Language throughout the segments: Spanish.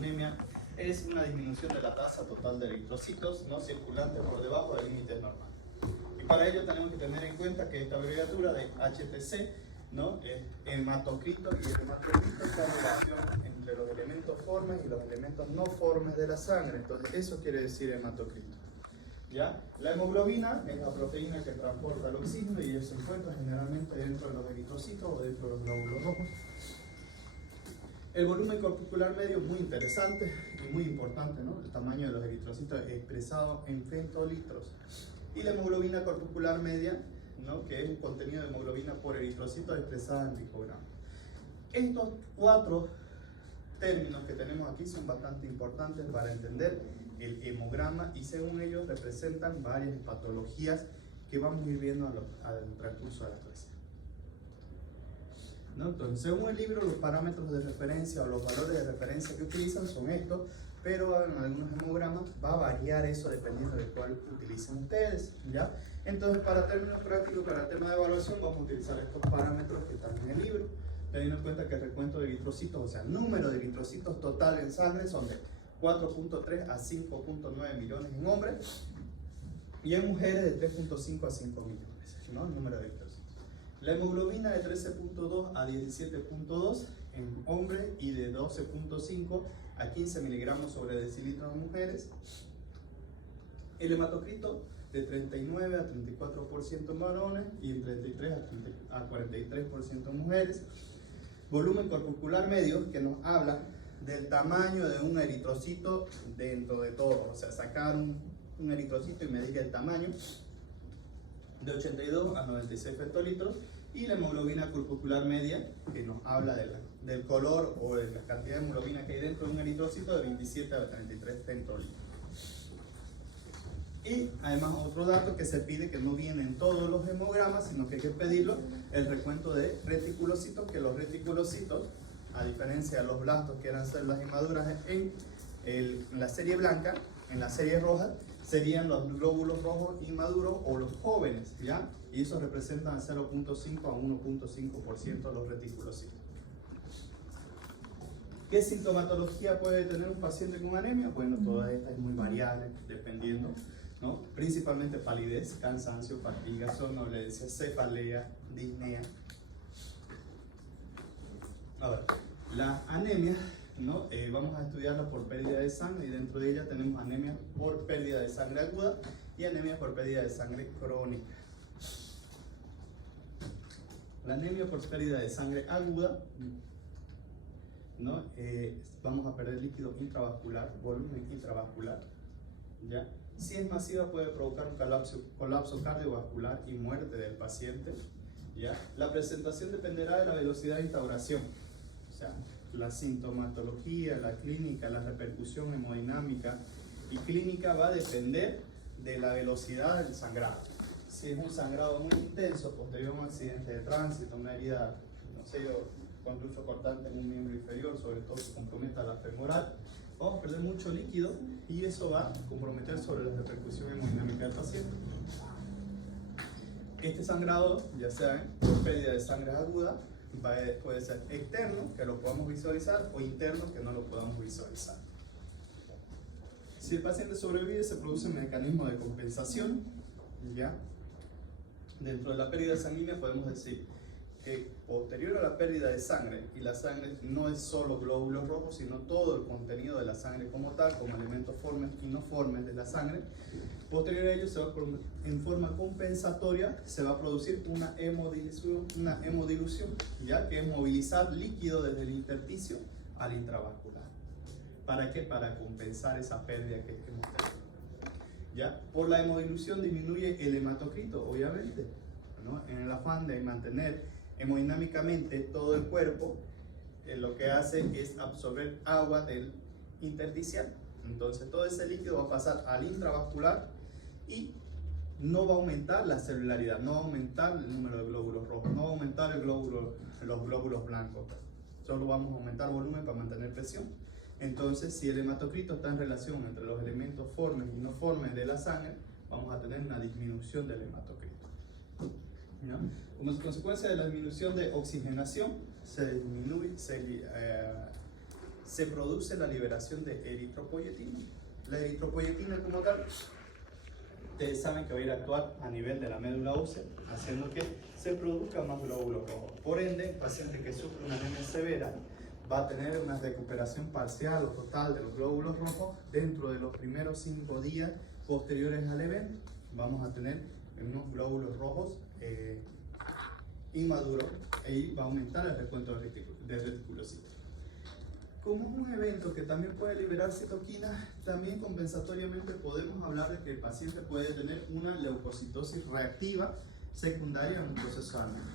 anemia es una disminución de la tasa total de eritrocitos no circulantes por debajo del límite normal. Y para ello tenemos que tener en cuenta que esta abreviatura de HTC, ¿no?, es hematocrito, y el hematocrito es la relación entre los elementos formes y los elementos no formes de la sangre. Entonces eso quiere decir hematocrito. ¿Ya? La hemoglobina es la proteína que transporta el oxígeno y se encuentra generalmente dentro de los eritrocitos o dentro de los glóbulos rojos. El volumen corpuscular medio es muy interesante y muy importante, ¿no? El tamaño de los eritrocitos expresado en femtolitros. Y la hemoglobina corpuscular media, ¿no?, que es un contenido de hemoglobina por eritrocito expresada en picogramos. Estos cuatro términos que tenemos aquí son bastante importantes para entender el hemograma, y según ellos representan varias patologías que vamos a ir viendo al transcurso de la clase, ¿no? Entonces, según el libro, los parámetros de referencia o los valores de referencia que utilizan son estos, pero en algunos hemogramas va a variar eso dependiendo de cuál utilicen ustedes, ¿ya? Entonces, para términos prácticos, para el tema de evaluación, vamos a utilizar estos parámetros que están en el libro, teniendo en cuenta que el recuento de eritrocitos, o sea, el número de eritrocitos total en sangre, son de 4.3 a 5.9 millones en hombres, y en mujeres de 3.5 a 5 millones, ¿no?, el número de eritrocitos. La hemoglobina de 13.2 a 17.2 en hombres y de 12.5 a 15 miligramos sobre decilitro en mujeres. El hematocrito de 39 a 34% en varones y en 33 a 43% en mujeres. Volumen corpuscular medio, que nos habla del tamaño de un eritrocito dentro de todo, o sea, sacar un eritrocito y medir el tamaño, de 82 a 96 femtolitros. Y la hemoglobina corpuscular media, que nos habla del color o de la cantidad de hemoglobina que hay dentro de un eritrocito, de 27 a 33 femtolitros. Y además otro dato que se pide, que no viene en todos los hemogramas, sino que hay que pedirlo, el recuento de reticulocitos, que los reticulocitos, a diferencia de los blastos, que eran células inmaduras en la serie blanca, en la serie roja serían los glóbulos rojos inmaduros o los jóvenes, ¿ya? Y eso representan 0.5 a 1.5% los reticulocitos. ¿Qué sintomatología puede tener un paciente con anemia? Bueno, todas estas es muy variable, dependiendo, ¿no? Principalmente palidez, cansancio, fatiga, somnolencia, cefalea, disnea. Ahora, la anemia, ¿no? Vamos a estudiarla por pérdida de sangre, y dentro de ella tenemos anemia por pérdida de sangre aguda y anemia por pérdida de sangre crónica. La anemia por pérdida de sangre aguda, ¿no? Vamos a perder líquido intravascular, volumen intravascular, ¿ya? Si es masiva puede provocar un colapso cardiovascular y muerte del paciente, ¿ya? La presentación dependerá de la velocidad de instauración, o sea, la sintomatología, la clínica, la repercusión hemodinámica y clínica va a depender de la velocidad del sangrado. Si es un sangrado muy intenso, posterior a un accidente de tránsito, una herida, no sé, contuso cortante en un miembro inferior, sobre todo que comprometa la femoral, vamos a perder mucho líquido y eso va a comprometer sobre la repercusión hemodinámica del paciente. Este sangrado, ya sea por pérdida de sangre aguda, puede ser externo, que lo podamos visualizar, o interno, que no lo podamos visualizar. Si el paciente sobrevive, se produce un mecanismo de compensación, ¿ya? Dentro de la pérdida sanguínea podemos decir que posterior a la pérdida de sangre, y la sangre no es solo glóbulos rojos, sino todo el contenido de la sangre como tal, como elementos formes y no formes de la sangre, posterior a ello en forma compensatoria se va a producir una hemodilución, ya que es movilizar líquido desde el intersticio al intravascular. ¿Para qué? Para compensar esa pérdida que hemos tenido. ¿Ya? Por la hemodilución disminuye el hematocrito, obviamente, ¿no? En el afán de mantener hemodinámicamente todo el cuerpo, lo que hace es absorber agua del intersticial. Entonces todo ese líquido va a pasar al intravascular y no va a aumentar la celularidad, no va a aumentar el número de glóbulos rojos, no va a aumentar los glóbulos blancos. Solo vamos a aumentar volumen para mantener presión. Entonces, si el hematocrito está en relación entre los elementos formes y no formes de la sangre, vamos a tener una disminución del hematocrito, ¿no? Como se produce la liberación de eritropoyetina. La eritropoyetina como tal, ustedes saben que va a ir a actuar a nivel de la médula ósea, haciendo que se produzcan más glóbulos rojos. Por ende, el paciente que sufre una anemia severa va a tener una recuperación parcial o total de los glóbulos rojos dentro de los primeros 5 días posteriores al evento. Vamos a tener unos glóbulos rojos inmaduros y va a aumentar el recuento de reticulocitos. Como es un evento que también puede liberar citoquinas, también compensatoriamente podemos hablar de que el paciente puede tener una leucocitosis reactiva secundaria en un proceso anémico.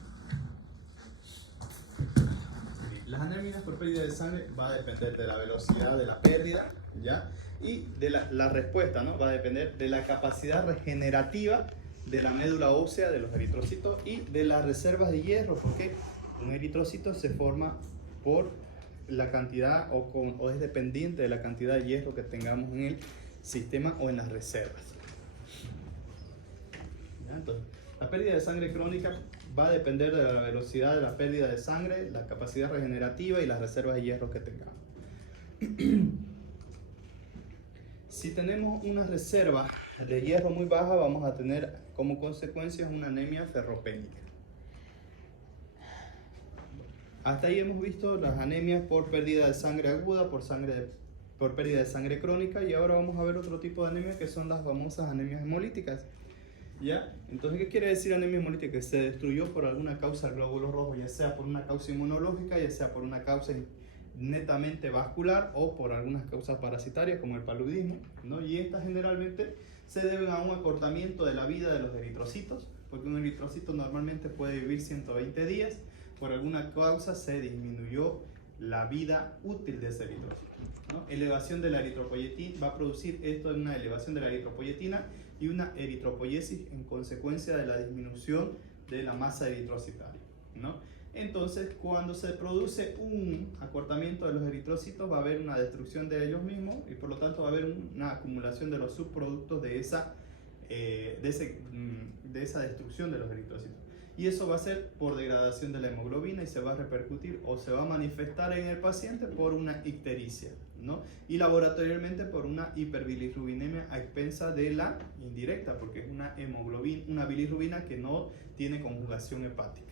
Las anemias por pérdida de sangre va a depender de la velocidad de la pérdida, ¿ya? Y de la respuesta, ¿no? Va a depender de la capacidad regenerativa de la médula ósea de los eritrocitos y de las reservas de hierro, porque un eritrocito se forma por la cantidad o es dependiente de la cantidad de hierro que tengamos en el sistema o en las reservas. ¿Ya? Entonces, la pérdida de sangre crónica va a depender de la velocidad de la pérdida de sangre, la capacidad regenerativa y las reservas de hierro que tengamos. Si tenemos una reserva de hierro muy baja, vamos a tener como consecuencia una anemia ferropénica. Hasta ahí hemos visto las anemias por pérdida de sangre aguda, por pérdida de sangre crónica, y ahora vamos a ver otro tipo de anemia que son las famosas anemias hemolíticas. ¿Ya? Entonces, ¿qué quiere decir anemia hemolítica? Que se destruyó por alguna causa el glóbulo rojo, ya sea por una causa inmunológica, ya sea por una causa netamente vascular o por algunas causas parasitarias como el paludismo, ¿no? Y estas generalmente se deben a un acortamiento de la vida de los eritrocitos, porque un eritrocito normalmente puede vivir 120 días, por alguna causa se disminuyó la vida útil de ese eritrocito, ¿no? Elevación de la eritropoyetina va a producir esto en una elevación de la eritropoyetina y una eritropoiesis en consecuencia de la disminución de la masa eritrocitaria, ¿no? Entonces, cuando se produce un acortamiento de los eritrocitos, va a haber una destrucción de ellos mismos y por lo tanto va a haber una acumulación de los subproductos de esa destrucción de los eritrocitos. Y eso va a ser por degradación de la hemoglobina y se va a repercutir o se va a manifestar en el paciente por una ictericia, ¿no? Y laboratorialmente por una hiperbilirrubinemia a expensa de la indirecta, porque es una bilirrubina que no tiene conjugación hepática.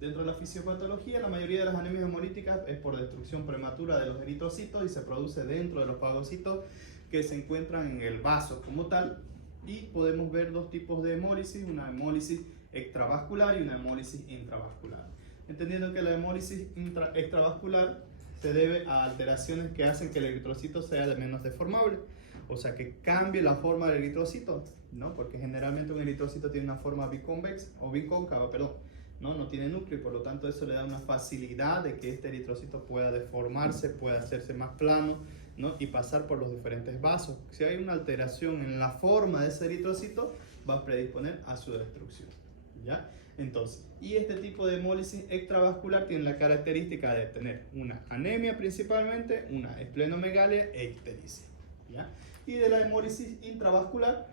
Dentro de la fisiopatología, la mayoría de las anemias hemolíticas es por destrucción prematura de los eritrocitos y se produce dentro de los fagocitos que se encuentran en el vaso como tal. Y podemos ver dos tipos de hemólisis, una hemólisis extravascular y una hemólisis intravascular. Entendiendo que la hemólisis extravascular se debe a alteraciones que hacen que el eritrocito sea de menos deformable, o sea que cambie la forma del eritrocito, ¿no? Porque generalmente un eritrocito tiene una forma biconvexa o bicóncava, perdón, no tiene núcleo y por lo tanto eso le da una facilidad de que este eritrocito pueda deformarse, pueda hacerse más plano, ¿no? Y pasar por los diferentes vasos. Si hay una alteración en la forma de ese eritrocito, va a predisponer a su destrucción, ¿ya? Entonces, y este tipo de hemólisis extravascular tiene la característica de tener una anemia principalmente, una esplenomegalia e ictericia, ¿ya? Y de la hemólisis intravascular,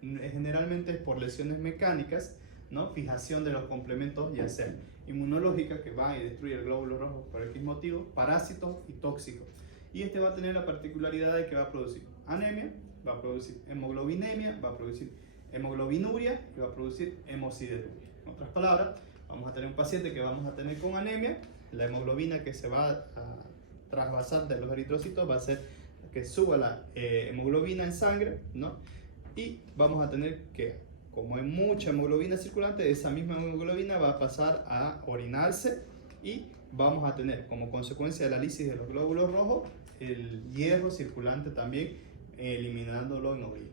generalmente es por lesiones mecánicas, ¿no? Fijación de los complementos, ya sea inmunológica, que va y destruye el glóbulo rojo por X motivo, parásitos y tóxicos. Y este va a tener la particularidad de que va a producir anemia, va a producir hemoglobinemia, va a producir hemoglobinuria y va a producir hemosideruria. En otras palabras, vamos a tener un paciente que vamos a tener con anemia, la hemoglobina que se va a trasvasar de los eritrocitos va a hacer que suba la hemoglobina en sangre, ¿no? Y vamos a tener que, como hay mucha hemoglobina circulante, esa misma hemoglobina va a pasar a orinarse y vamos a tener como consecuencia de la lisis de los glóbulos rojos el hierro circulante también, eliminándolo en orina.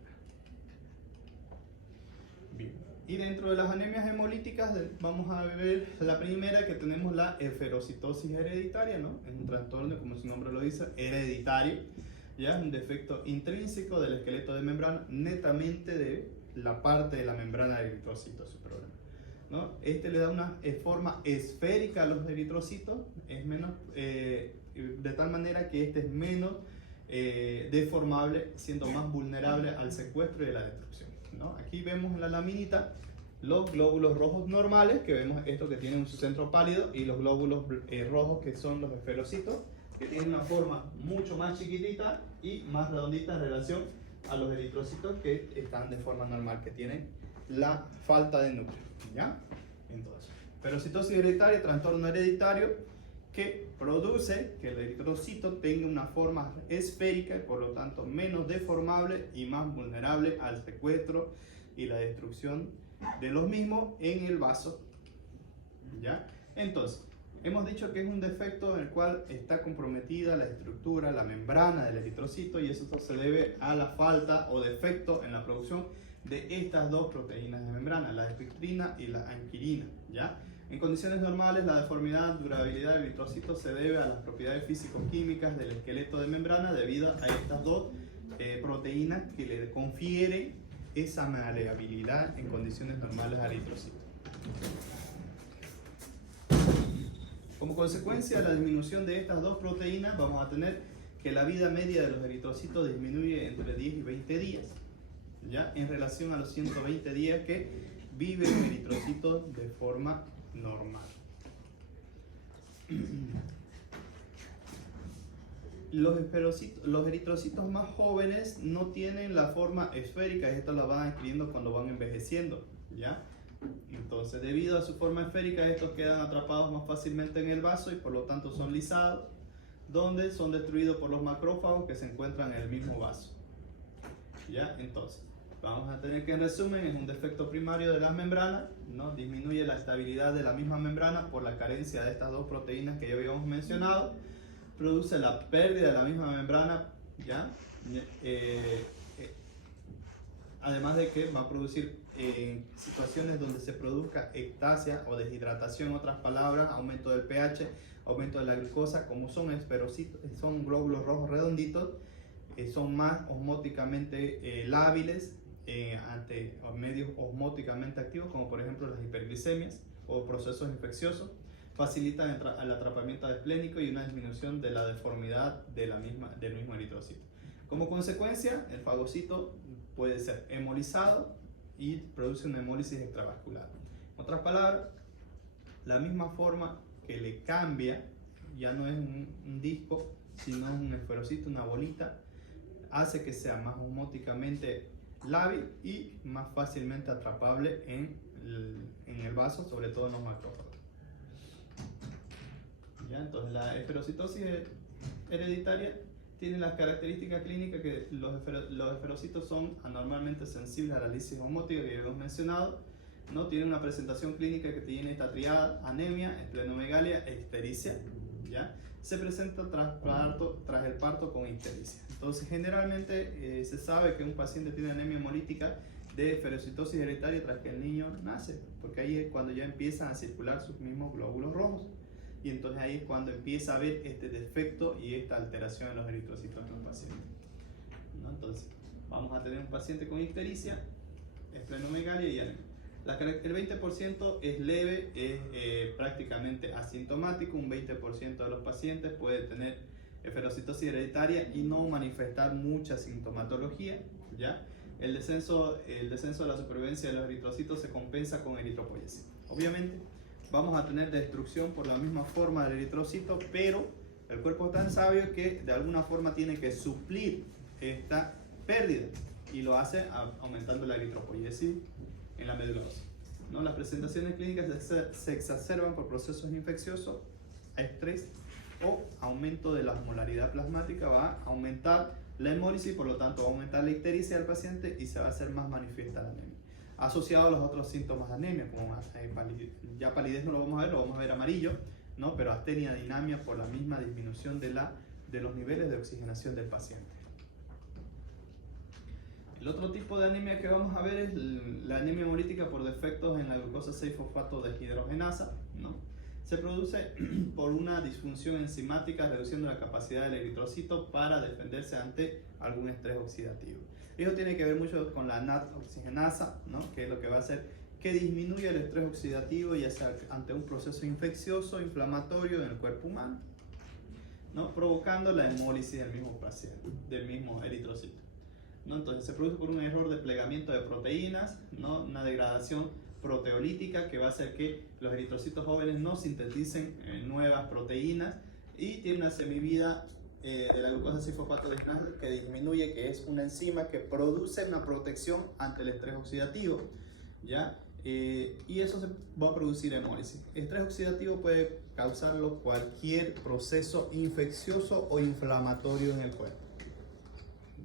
Bien. Y dentro de las anemias hemolíticas vamos a ver la primera, que tenemos la eferocitosis hereditaria, ¿no? Es un trastorno, como su nombre lo dice, hereditario, ya es un defecto intrínseco del esqueleto de membrana, netamente de la parte de la membrana del eritrocito, su problema, ¿no? Este le da una forma esférica a los eritrocitos, es menos, de tal manera que este es menos deformable, siendo más vulnerable al secuestro y a la destrucción, ¿no? Aquí vemos en la laminita los glóbulos rojos normales, que vemos estos que tienen su centro pálido, y los glóbulos rojos, que son los esferocitos, que tienen una forma mucho más chiquitita y más redondita en relación a los eritrocitos que están de forma normal, que tienen la falta de núcleo, ¿ya? Entonces, ferocitosis hereditaria, trastorno hereditario que produce que el eritrocito tenga una forma esférica y por lo tanto menos deformable y más vulnerable al secuestro y la destrucción de los mismos en el vaso, ¿ya? Entonces, hemos dicho que es un defecto en el cual está comprometida la estructura, la membrana del eritrocito, y eso se debe a la falta o defecto en la producción de estas dos proteínas de membrana, la epicrina y la anquirina, ¿ya? En condiciones normales, la deformidad, durabilidad del eritrocito se debe a las propiedades físico-químicas del esqueleto de membrana debido a estas dos proteínas que le confieren esa maleabilidad en condiciones normales al eritrocito. Como consecuencia de la disminución de estas dos proteínas, vamos a tener que la vida media de los eritrocitos disminuye entre 10 y 20 días, ¿ya? En relación a los 120 días que vive el eritrocito de forma normal. Los eritrocitos más jóvenes no tienen la forma esférica, y esto la van adquiriendo cuando van envejeciendo, ¿ya? Entonces, debido a su forma esférica, estos quedan atrapados más fácilmente en el vaso y por lo tanto son lisados, donde son destruidos por los macrófagos que se encuentran en el mismo vaso, ¿ya? Entonces, vamos a tener que, en resumen, es un defecto primario de las membranas, ¿no? Disminuye la estabilidad de la misma membrana por la carencia de estas dos proteínas que ya habíamos mencionado, produce la pérdida de la misma membrana, ¿ya? Además de que va a producir situaciones donde se produzca ectasia o deshidratación, en otras palabras, aumento del pH, aumento de la glucosa. Como son esferocitos, son glóbulos rojos redonditos, son más osmóticamente lábiles ante medios osmóticamente activos, como por ejemplo las hiperglicemias o procesos infecciosos, facilitan el atrapamiento esplénico y una disminución de la deformidad del mismo eritrocito. Como consecuencia, el fagocito puede ser hemolizado y produce una hemólisis extravascular. En otras palabras, la misma forma que le cambia, ya no es un disco, sino un esferocito, una bolita, hace que sea más osmóticamente lábil y más fácilmente atrapable en el vaso, sobre todo en los macrófagos. ¿Ya? Entonces, la esferocitosis hereditaria tiene las características clínicas que los esferocitos son anormalmente sensibles a la lisis osmótica que ya hemos mencionado, ¿no? Tiene una presentación clínica que tiene esta triada: anemia, esplenomegalia e ictericia, ¿ya? Se presenta tras el parto con ictericia. Entonces, generalmente se sabe que un paciente tiene anemia hemolítica de esferocitosis hereditaria tras que el niño nace, porque ahí es cuando ya empiezan a circular sus mismos glóbulos rojos. Y entonces ahí es cuando empieza a haber este defecto y esta alteración en los eritrocitos en los pacientes, ¿no? Entonces, vamos a tener un paciente con ictericia, esplenomegalia y anemia. El 20% es leve, es prácticamente asintomático. Un 20% de los pacientes puede tener esferocitosis hereditaria y no manifestar mucha sintomatología, ¿ya? El descenso de la supervivencia de los eritrocitos se compensa con eritropoyesis. Obviamente, vamos a tener destrucción por la misma forma del eritrocito, pero el cuerpo es tan sabio que de alguna forma tiene que suplir esta pérdida y lo hace aumentando la eritropoyesis en la médula ósea, ¿no? Las presentaciones clínicas se exacerban por procesos infecciosos, estrés o aumento de la osmolaridad plasmática. Va a aumentar la hemólisis, por lo tanto va a aumentar la ictericia del paciente y se va a hacer más manifiesta la anemia, asociado a los otros síntomas de anemia, como ya palidez no lo vamos a ver, lo vamos a ver amarillo, ¿no? Pero astenia, dinamia, por la misma disminución de los niveles de oxigenación del paciente. El otro tipo de anemia que vamos a ver es la anemia hemolítica por defectos en la glucosa 6-fosfato deshidrogenasa, ¿no? Se produce por una disfunción enzimática reduciendo la capacidad del eritrocito para defenderse ante algún estrés oxidativo. Eso tiene que ver mucho con la NAT oxigenasa, ¿no? Que es lo que va a hacer que disminuya el estrés oxidativo, ya sea ante un proceso infeccioso, inflamatorio en el cuerpo humano, ¿no? Provocando la hemólisis del mismo paciente, del mismo eritrocito, ¿no? Entonces se produce por un error de plegamiento de proteínas, ¿no? Una degradación proteolítica que va a hacer que los eritrocitos jóvenes no sinteticen nuevas proteínas, y tiene una semivida de la glucosa 6-fosfatodesgenasa que disminuye, que es una enzima que produce una protección ante el estrés oxidativo, ¿ya? Y eso se va a producir hemólisis. Estrés oxidativo puede causarlo cualquier proceso infeccioso o inflamatorio en el cuerpo,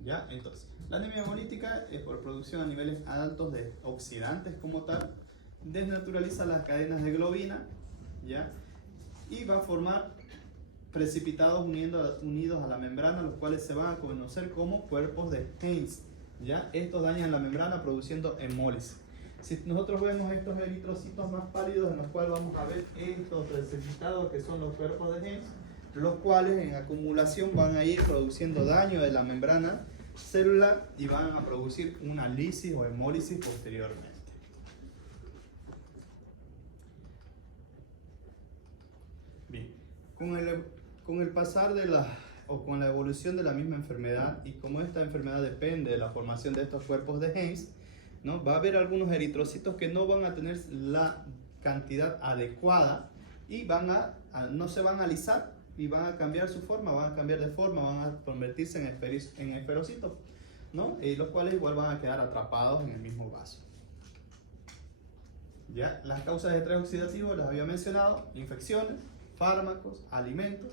¿ya? Entonces, la anemia hemolítica es por producción a niveles altos de oxidantes como tal, desnaturaliza las cadenas de globina, ¿ya? Y va a formar precipitados unidos a la membrana, los cuales se van a conocer como cuerpos de Heinz, ¿ya? Estos dañan la membrana produciendo hemólisis. Si nosotros vemos estos eritrocitos más pálidos, en los cuales vamos a ver estos precipitados que son los cuerpos de Heinz, los cuales en acumulación van a ir produciendo daño de la membrana celular y van a producir una lisis o hemólisis posteriormente. Bien, con el pasar de con la evolución de la misma enfermedad, y como esta enfermedad depende de la formación de estos cuerpos de Heinz, ¿no? Va a haber algunos eritrocitos que no van a tener la cantidad adecuada y no se van a alisar y van a cambiar su forma, van a cambiar de forma, van a convertirse en esferocitos, ¿no? Los cuales igual van a quedar atrapados en el mismo vaso. ¿Ya? Las causas de estrés oxidativo las había mencionado: infecciones, fármacos, alimentos.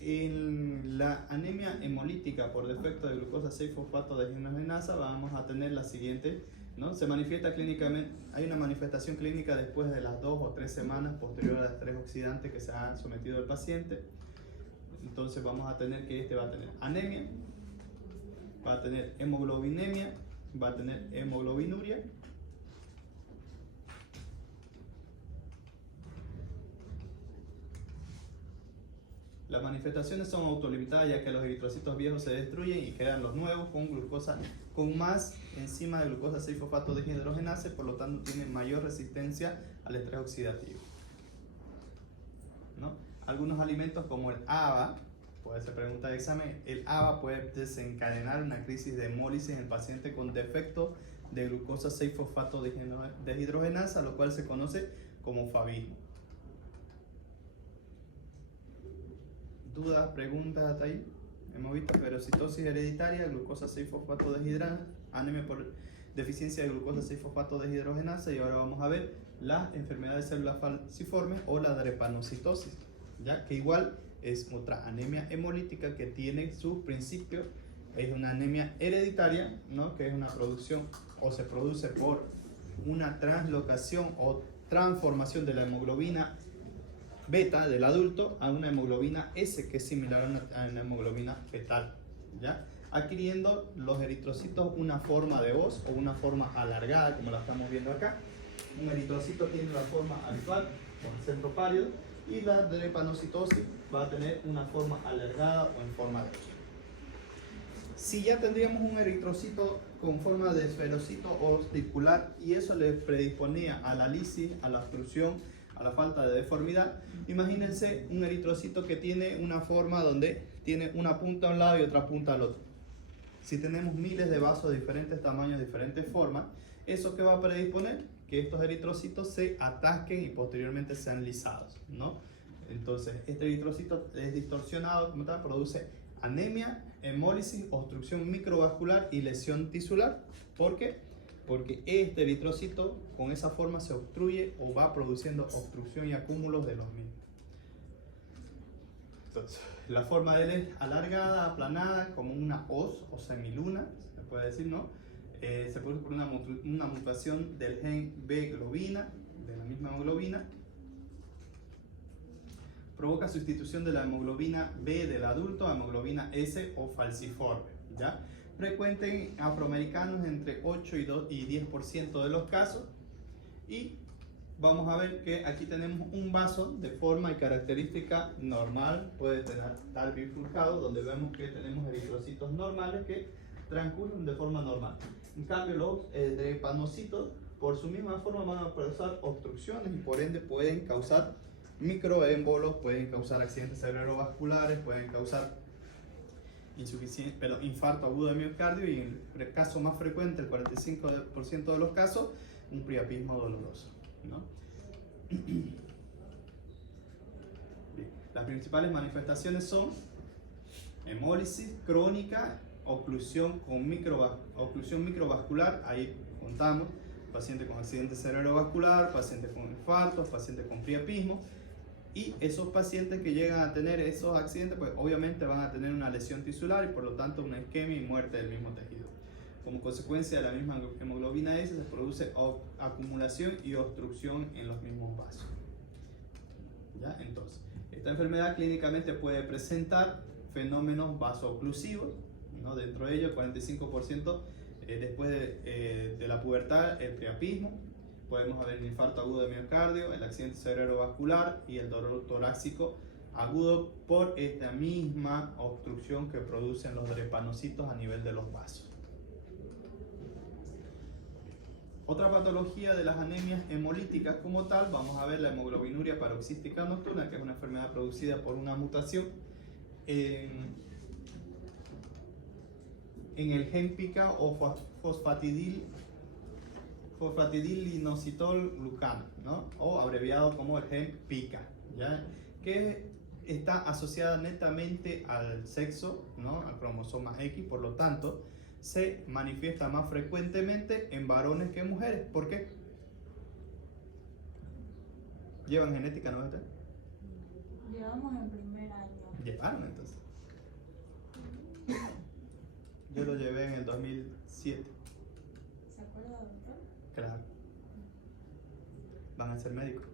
En la anemia hemolítica por defecto de glucosa 6-fosfatodesgenasa vamos a tener la siguiente, ¿no? Se manifiesta clínicamente, hay una manifestación clínica después de las 2 o 3 semanas posterior al estrés oxidante que se ha sometido el paciente. Entonces vamos a tener que va a tener anemia, va a tener hemoglobinemia, va a tener hemoglobinuria, las manifestaciones son autolimitadas, ya que los eritrocitos viejos se destruyen y quedan los nuevos con más enzima de glucosa 6-fosfatodeshidrogenasa, por lo tanto tienen mayor resistencia al estrés oxidativo, ¿no? Algunos alimentos como el HABA, puede ser pregunta de examen, el HABA puede desencadenar una crisis de hemólisis en el paciente con defecto de glucosa 6-fosfatodeshidrogenasa, lo cual se conoce como favismo. ¿Dudas, preguntas hasta ahí? Hemos visto ferocitosis hereditaria, glucosa 6-fosfatodeshidrogenasa, anemia por deficiencia de glucosa 6-fosfatodeshidrogenasa, y ahora vamos a ver las enfermedades de células falciformes o la drepanocitosis, ya que igual es otra anemia hemolítica que tiene sus principios. Es una anemia hereditaria, ¿no? Que es una producción o se produce por una translocación o transformación de la hemoglobina beta del adulto a una hemoglobina S, que es similar a una hemoglobina fetal, ¿ya? Adquiriendo los eritrocitos una forma de hoz o una forma alargada, como la estamos viendo acá. Un eritrocito tiene la forma habitual, con el centro pálido, y la drepanocitosis va a tener una forma alargada o en forma de hoz. Si ya tendríamos un eritrocito con forma de esferocito o circular, y eso le predisponía a la lisis, a la obstrucción, a la falta de deformidad, imagínense un eritrocito que tiene una forma donde tiene una punta a un lado y otra punta al otro. Si tenemos miles de vasos de diferentes tamaños, diferentes formas, ¿eso qué va a predisponer? Que estos eritrocitos se atasquen y posteriormente sean lisados, ¿no? Entonces, este eritrocito es distorsionado, como tal, produce anemia, hemólisis, obstrucción microvascular y lesión tisular. ¿Por qué? Porque este eritrocito con esa forma se obstruye o va produciendo obstrucción y acúmulos de los mismos. Entonces, la forma de él es alargada, aplanada, como una hoz o semiluna, se puede decir, ¿no? Se produce por una mutación del gen B globina, de la misma hemoglobina. Provoca sustitución de la hemoglobina B del adulto a hemoglobina S o falciforme, ¿ya? Frecuente en afroamericanos entre 8 y 10% de los casos, y vamos a ver que aquí tenemos un vaso de forma y característica normal, puede estar bifurcado, donde vemos que tenemos eritrocitos normales que transcurren de forma normal. En cambio, los drepanocitos por su misma forma van a causar obstrucciones y por ende pueden causar microémbolos, pueden causar accidentes cerebrovasculares, pueden causar infarto agudo de miocardio, y en el caso más frecuente, el 45% de los casos, un priapismo doloroso, ¿no? Bien. Las principales manifestaciones son hemólisis crónica, oclusión microvascular, ahí contamos, paciente con accidente cerebrovascular, paciente con infartos, paciente con priapismo. Y esos pacientes que llegan a tener esos accidentes, pues obviamente van a tener una lesión tisular y por lo tanto una isquemia y muerte del mismo tejido. Como consecuencia de la misma hemoglobina S se produce acumulación y obstrucción en los mismos vasos. ¿Ya? Entonces, esta enfermedad clínicamente puede presentar fenómenos vasooclusivos, ¿no? Dentro de ellos, el 45% después de la pubertad, el priapismo. Podemos ver el infarto agudo de miocardio, el accidente cerebrovascular y el dolor torácico agudo por esta misma obstrucción que producen los drepanocitos a nivel de los vasos. Otra patología de las anemias hemolíticas como tal, vamos a ver la hemoglobinuria paroxística nocturna, que es una enfermedad producida por una mutación en el gen pica o fosfatidilinositol glucano, ¿no? O abreviado como el gen pica, ¿ya? Que está asociada netamente al sexo, ¿no? Al cromosoma X, por lo tanto se manifiesta más frecuentemente en varones que en mujeres. ¿Por qué? ¿Llevan genética, no? Llevamos en primer año. ¿Llevaron entonces? Yo lo llevé en el 2007. ¿Se acuerda, doctor? Claro. Van a ser médicos.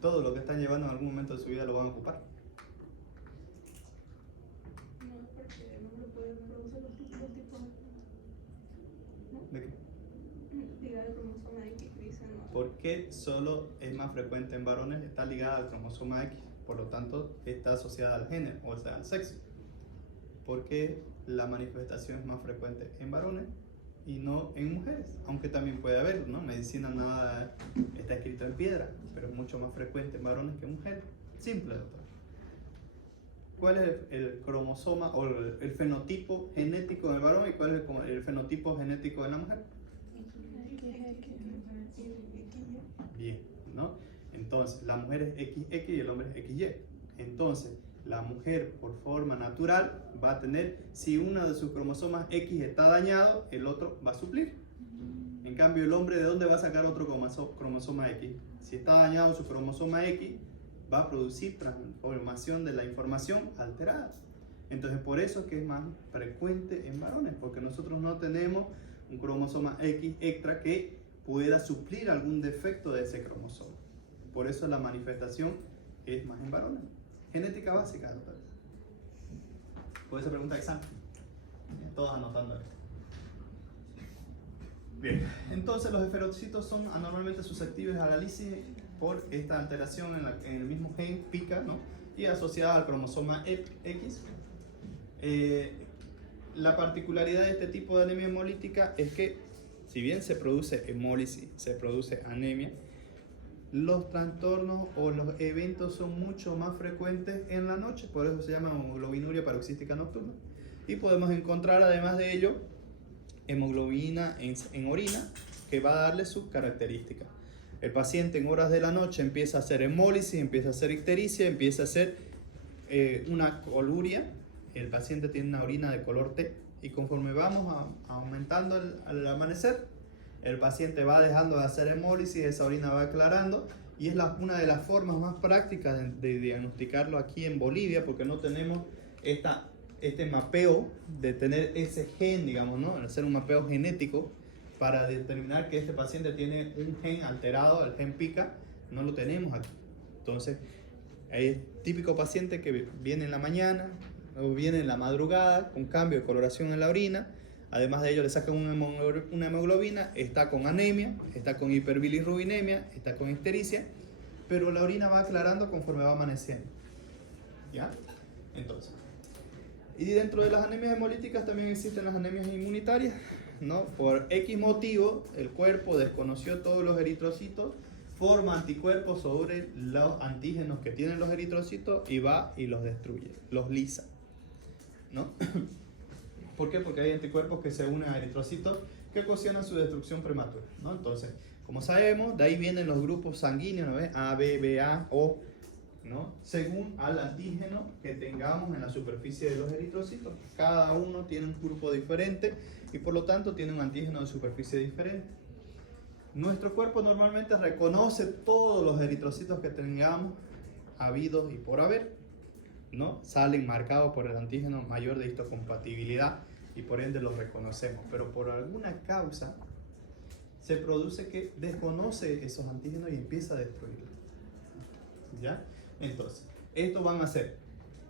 Todo lo que están llevando en algún momento de su vida lo van a ocupar. No, porque el hombre puede producir los tipos. ¿No? ¿De qué? Diga el cromosoma X que dice no. ¿Por qué solo es más frecuente en varones? Está ligada al cromosoma X, por lo tanto está asociada al género, o sea, al sexo. ¿Por qué la manifestación es más frecuente en varones y no en mujeres? Aunque también puede haberlo, ¿no? Medicina nada está escrito en piedra, pero es mucho más frecuente en varones que en mujeres. Simple, doctor. ¿Cuál es el cromosoma o el fenotipo genético en el varón y cuál es el fenotipo genético en la mujer? Bien, ¿no? Entonces, la mujer es XX y el hombre es XY. Entonces, la mujer por forma natural va a tener, si uno de sus cromosomas X está dañado, el otro va a suplir. En cambio, el hombre, ¿de dónde va a sacar otro cromosoma X? Si está dañado su cromosoma X, va a producir transformación de la información alterada. Entonces, por eso es que es más frecuente en varones, porque nosotros no tenemos un cromosoma X extra que pueda suplir algún defecto de ese cromosoma. Por eso la manifestación es más en varones. Genética básica, doctor. Por esa pregunta de examen. Todos anotando esto. Bien, entonces los esferocitos son anormalmente susceptibles a la lisis por esta alteración en el mismo gen pica, ¿no? Y asociada al cromosoma X. La particularidad de este tipo de anemia hemolítica es que, si bien se produce hemólisis, se produce anemia, los trastornos o los eventos son mucho más frecuentes en la noche, por eso se llama hemoglobinuria paroxística nocturna. Y podemos encontrar, además de ello, hemoglobina en orina, que va a darle sus características. El paciente en horas de la noche empieza a hacer hemólisis, empieza a hacer ictericia, empieza a hacer una coluria. El paciente tiene una orina de color té y conforme vamos aumentando al amanecer, el paciente va dejando de hacer hemólisis, esa orina va aclarando y es una de las formas más prácticas de diagnosticarlo aquí en Bolivia, porque no tenemos este mapeo de tener ese gen, digamos, ¿no? Hacer un mapeo genético para determinar que este paciente tiene un gen alterado, el gen pica, no lo tenemos aquí. Entonces, hay típico paciente que viene en la mañana o viene en la madrugada con cambio de coloración en la orina. Además de ello le sacan una hemoglobina, está con anemia, está con hiperbilirrubinemia, está con ictericia, pero la orina va aclarando conforme va amaneciendo. ¿Ya? Entonces, y dentro de las anemias hemolíticas también existen las anemias inmunitarias, ¿no? Por X motivo, el cuerpo desconoció todos los eritrocitos, forma anticuerpos sobre los antígenos que tienen los eritrocitos y va y los destruye, los lisa. ¿no? ¿Por qué? Porque hay anticuerpos que se unen a eritrocitos que ocasionan su destrucción prematura, ¿no? Entonces, como sabemos, de ahí vienen los grupos sanguíneos, ¿no? A, B, BA, O, ¿no? Según al antígeno que tengamos en la superficie de los eritrocitos. Cada uno tiene un grupo diferente y por lo tanto tiene un antígeno de superficie diferente. Nuestro cuerpo normalmente reconoce todos los eritrocitos que tengamos habidos y por haber, ¿no? Salen marcados por el antígeno mayor de histocompatibilidad y por ende los reconocemos, pero por alguna causa se produce que desconoce esos antígenos y empieza a destruirlos, ¿ya? Entonces, estos van a ser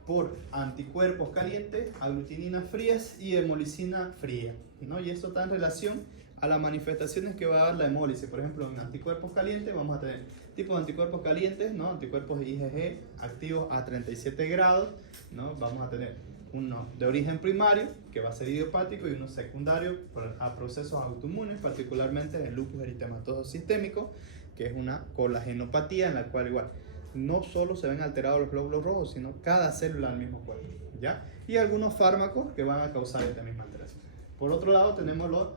por anticuerpos calientes, aglutininas frías y hemolicina fría, ¿no? Y esto está en relación a las manifestaciones que va a dar la hemólisis. Por ejemplo, en anticuerpos calientes vamos a tener tipos de anticuerpos calientes, ¿no? Anticuerpos de IgG activos a 37 grados, ¿no? Vamos a tener uno de origen primario, que va a ser idiopático, y uno secundario a procesos autoinmunes, particularmente el lupus eritematoso sistémico, que es una colagenopatía en la cual igual no solo se ven alterados los glóbulos rojos, sino cada célula del mismo cuerpo, ¿ya? Y algunos fármacos que van a causar esta misma alteración. Por otro lado, tenemos los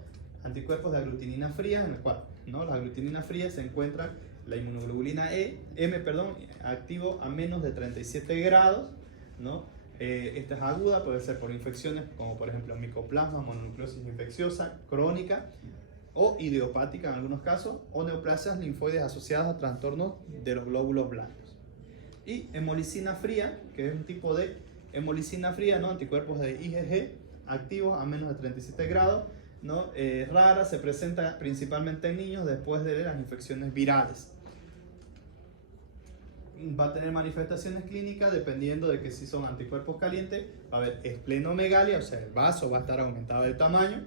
anticuerpos de aglutinina fría, en el cual, ¿no? Las aglutininas frías se encuentran la inmunoglobulina M, activo a menos de 37 grados, ¿no? Esta es aguda, puede ser por infecciones como por ejemplo micoplasma, mononucleosis infecciosa crónica o idiopática en algunos casos, o neoplasias linfoides asociadas a trastornos de los glóbulos blancos. Y hemolicina fría, que es un tipo de hemolicina fría, ¿no? Anticuerpos de IgG activos a menos de 37 grados, ¿no? Rara, se presenta principalmente en niños después de las infecciones virales. Va a tener manifestaciones clínicas dependiendo de que si son anticuerpos calientes, va a haber esplenomegalia, o sea, el vaso va a estar aumentado de tamaño.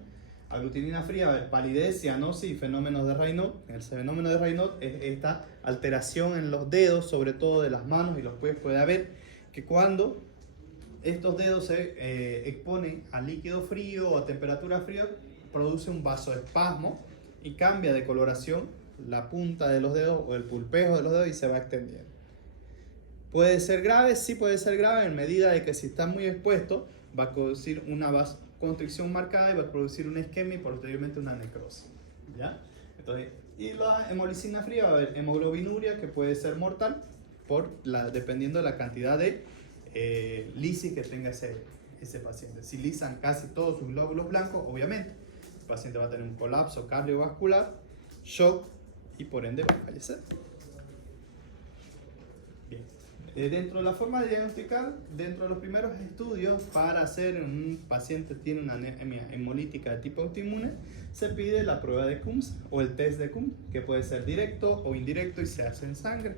Aglutinina fría va a haber palidez, cianosis y fenómenos de Raynaud. El fenómeno de Raynaud es esta alteración en los dedos, sobre todo de las manos y los pies. Puede haber que cuando estos dedos se exponen a líquido frío o a temperatura fría, produce un vasoespasmo y cambia de coloración la punta de los dedos o el pulpejo de los dedos y se va extendiendo. Puede ser grave, sí puede ser grave en medida de que si está muy expuesto va a producir una vasoconstricción marcada y va a producir una isquemia y posteriormente una necrosis, ¿ya? Entonces, y la hemolicina fría va a haber hemoglobinuria que puede ser mortal dependiendo de la cantidad de lisis que tenga ese paciente. Si lisan casi todos sus glóbulos blancos, obviamente el paciente va a tener un colapso cardiovascular, shock y por ende va a fallecer. Bien. Dentro de la forma de diagnosticar, dentro de los primeros estudios para hacer un paciente tiene una anemia hemolítica de tipo autoinmune, se pide la prueba de Coombs o el test de Coombs, que puede ser directo o indirecto y se hace en sangre,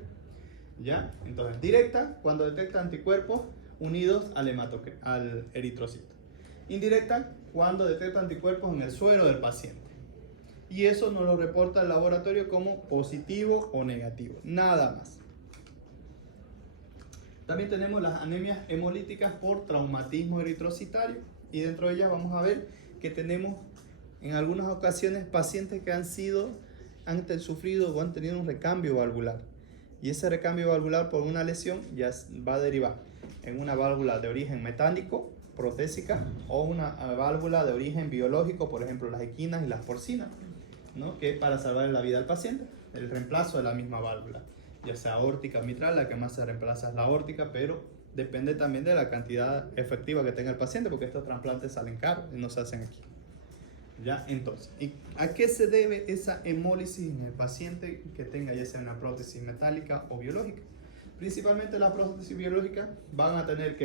¿ya? Entonces, directa, cuando detecta anticuerpos unidos al eritrocito. Indirecta, cuando detecta anticuerpos en el suero del paciente. Y eso nos lo reporta el laboratorio como positivo o negativo, nada más. También tenemos las anemias hemolíticas por traumatismo eritrocitario, y dentro de ellas vamos a ver que tenemos en algunas ocasiones pacientes que han sufrido o han tenido un recambio valvular, y ese recambio valvular por una lesión ya va a derivar en una válvula de origen metálico, protésica, o una válvula de origen biológico, por ejemplo las equinas y las porcinas, ¿no? Que es para salvar la vida al paciente, el reemplazo de la misma válvula, ya sea aórtica o mitral. La que más se reemplaza es la aórtica, pero depende también de la cantidad efectiva que tenga el paciente, porque estos trasplantes salen caros y no se hacen aquí. ¿Ya? Entonces, ¿a qué se debe esa hemólisis en el paciente que tenga ya sea una prótesis metálica o biológica? Principalmente las prótesis biológicas van a tener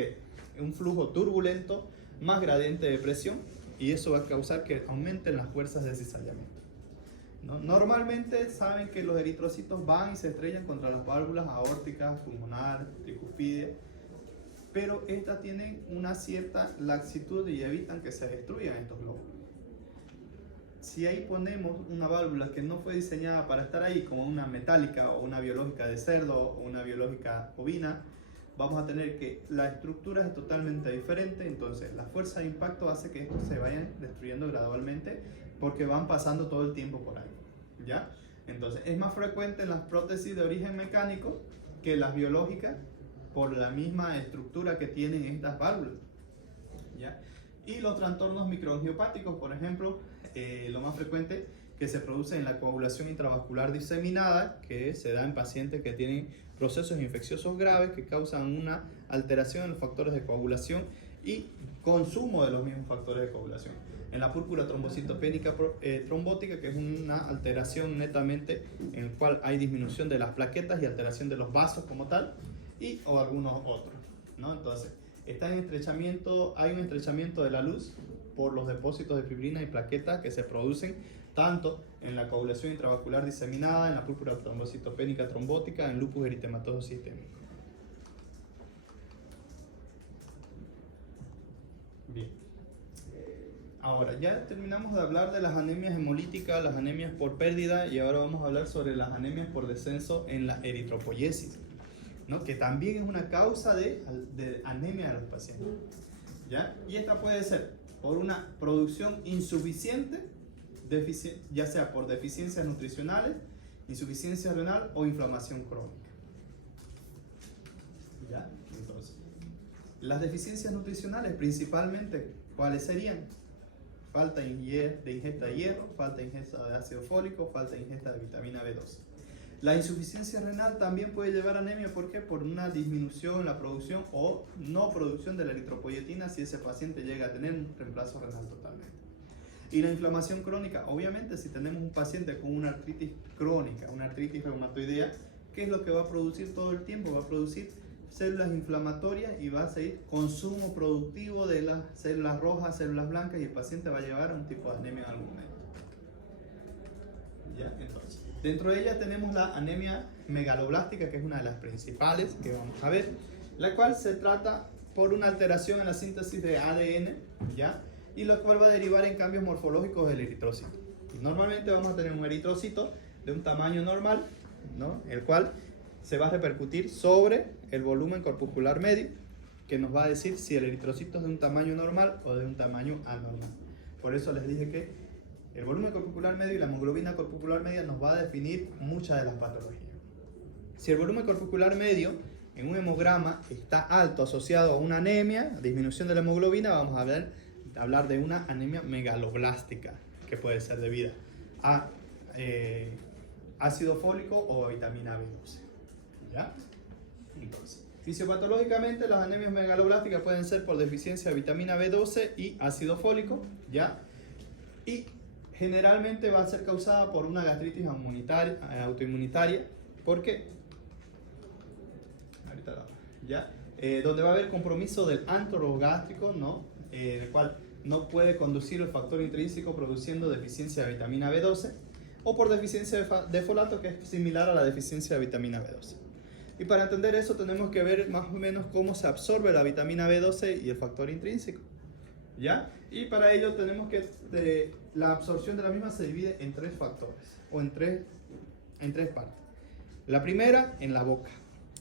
un flujo turbulento más gradiente de presión, y eso va a causar que aumenten las fuerzas de cizallamiento, ¿no? Normalmente saben que los eritrocitos van y se estrellan contra las válvulas aórticas, pulmonar, tricuspidia, pero estas tienen una cierta laxitud y evitan que se destruyan estos glóbulos. Si ahí ponemos una válvula que no fue diseñada para estar ahí, como una metálica o una biológica de cerdo o una biológica bovina, vamos a tener que la estructura es totalmente diferente. Entonces la fuerza de impacto hace que estos se vayan destruyendo gradualmente porque van pasando todo el tiempo por ahí, ¿ya? Entonces es más frecuente en las prótesis de origen mecánico que las biológicas por la misma estructura que tienen estas válvulas. ¿ya? Y los trastornos microangiopáticos, por ejemplo, lo más frecuente que se produce en la coagulación intravascular diseminada, que se da en pacientes que tienen procesos infecciosos graves que causan una alteración en los factores de coagulación y consumo de los mismos factores de coagulación. En la púrpura trombocitopénica trombótica, que es una alteración netamente en la cual hay disminución de las plaquetas y alteración de los vasos como tal, y o algunos otros, ¿no? Entonces, está en estrechamiento, hay un estrechamiento de la luz por los depósitos de fibrina y plaquetas que se producen tanto en la coagulación intravascular diseminada, en la púrpura trombocitopénica trombótica, en lupus eritematoso sistémico. Bien. Ahora, ya terminamos de hablar de las anemias hemolíticas, las anemias por pérdida, y ahora vamos a hablar sobre las anemias por descenso en la eritropoyesis, ¿no? Que también es una causa de anemia de los pacientes, ¿ya? Y esta puede ser por una producción insuficiente, ya sea por deficiencias nutricionales, insuficiencia renal o inflamación crónica, ¿ya? Entonces, las deficiencias nutricionales principalmente, ¿cuáles serían? Falta de ingesta de hierro, falta de ingesta de ácido fólico, falta de ingesta de vitamina B12. La insuficiencia renal también puede llevar a anemia, ¿por qué? Por una disminución en la producción o no producción de la eritropoyetina si ese paciente llega a tener un reemplazo renal totalmente. Y la inflamación crónica, obviamente si tenemos un paciente con una artritis crónica, una artritis reumatoidea, ¿qué es lo que va a producir todo el tiempo? Va a producir células inflamatorias y va a seguir consumo productivo de las células rojas, células blancas, y el paciente va a llevar a un tipo de anemia en algún momento. ¿Ya? Entonces, dentro de ella tenemos la anemia megaloblástica, que es una de las principales que vamos a ver, la cual se trata por una alteración en la síntesis de ADN, ¿ya? Y lo cual va a derivar en cambios morfológicos del eritrocito. Normalmente vamos a tener un eritrocito de un tamaño normal, ¿no? El cual se va a repercutir sobre el volumen corpuscular medio, que nos va a decir si el eritrocito es de un tamaño normal o de un tamaño anormal. Por eso les dije que el volumen corpuscular medio y la hemoglobina corpuscular media nos va a definir muchas de las patologías. Si el volumen corpuscular medio en un hemograma está alto, asociado a una anemia, disminución de la hemoglobina, vamos a hablar de una anemia megaloblástica, que puede ser debida a ácido fólico o a vitamina B12. ¿Ya? Entonces, fisiopatológicamente las anemias megaloblásticas pueden ser por deficiencia de vitamina B12 y ácido fólico, ¿ya? Y generalmente va a ser causada por una gastritis autoinmunitaria. ¿Por qué? Ahorita ¿ya? Donde va a haber compromiso del antro gástrico, ¿no? El cual no puede conducir el factor intrínseco produciendo deficiencia de vitamina B12, o por deficiencia de folato, que es similar a la deficiencia de vitamina B12. Y para entender eso tenemos que ver más o menos cómo se absorbe la vitamina B12 y el factor intrínseco, ¿ya? Y para ello tenemos que la absorción de la misma se divide en tres factores, o en tres partes. La primera, en la boca,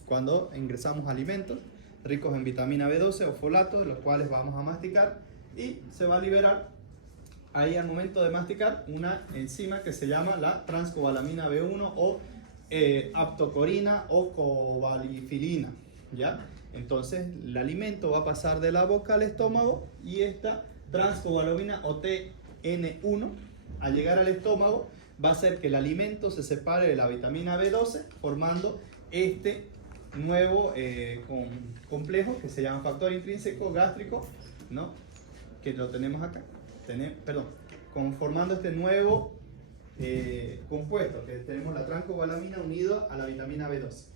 cuando ingresamos alimentos ricos en vitamina B12 o folato, los cuales vamos a masticar, y se va a liberar ahí al momento de masticar una enzima que se llama la transcobalamina B1 o aptocorina o cobalifilina, ¿ya? Entonces el alimento va a pasar de la boca al estómago, y esta transcobalamina o TN1 al llegar al estómago va a hacer que el alimento se separe de la vitamina B12, formando este nuevo complejo que se llama factor intrínseco gástrico, ¿no? Que lo tenemos acá, conformando este nuevo compuesto, que tenemos la transcobalamina unido a la vitamina B12.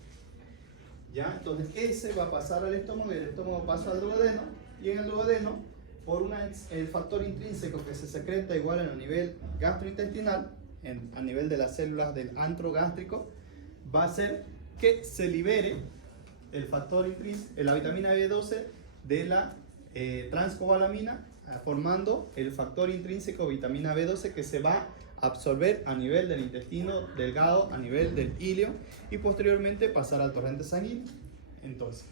¿Ya? Entonces ese va a pasar al estómago, y el estómago pasa al duodeno, y en el duodeno, por el factor intrínseco que se secreta igual a nivel gastrointestinal, a nivel de las células del antro gástrico, va a hacer que se libere el factor intrínseco, la vitamina B12 de la transcobalamina, formando el factor intrínseco vitamina B12, que se va a absorber a nivel del intestino delgado, a nivel del ilio, y posteriormente pasar al torrente sanguíneo. Entonces,